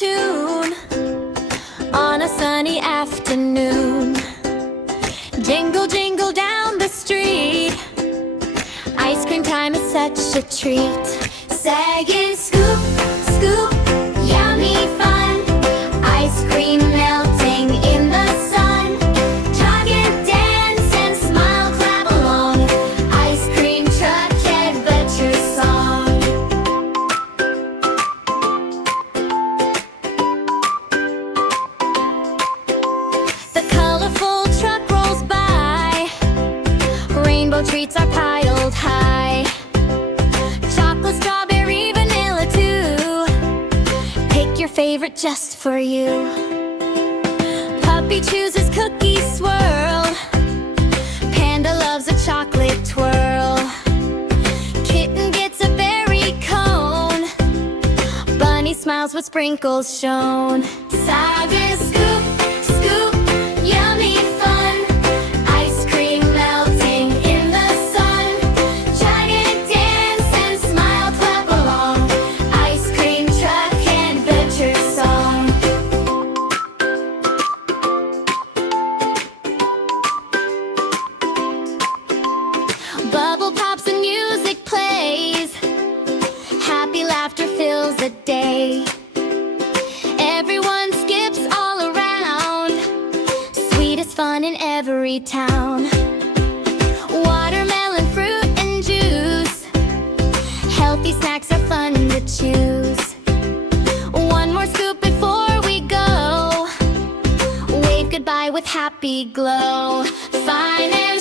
tune on a sunny afternoon. Jingle, jingle down the street. Ice cream time is such a treat. Sagging, scoop, scoop, yummy fun. Ice cream melting in the sun. Jog and dance and smile, clap along. Ice cream truck adventure song. The colorful truck rolls by. Rainbow treats are piled high. Chocolate, strawberry, vanilla too. Pick your favorite just for you. Puppy chooses cookie swirl. Panda loves a chocolate twirl. Kitten gets a berry cone. Bunny smiles with sprinkles shown. Saga, scoop, scoop, yummy fun. Ice cream melting in the sun. Giant dance and smile, clap along. Ice cream truck adventure song. Bubble pops and music plays. Happy laughter fills the day. Everyone skips all around. Sweetest fun in every town. Watermelon, fruit, and juice. Healthy snacks are fun to choose. One more scoop before we go. Wave goodbye with happy glow. Fine and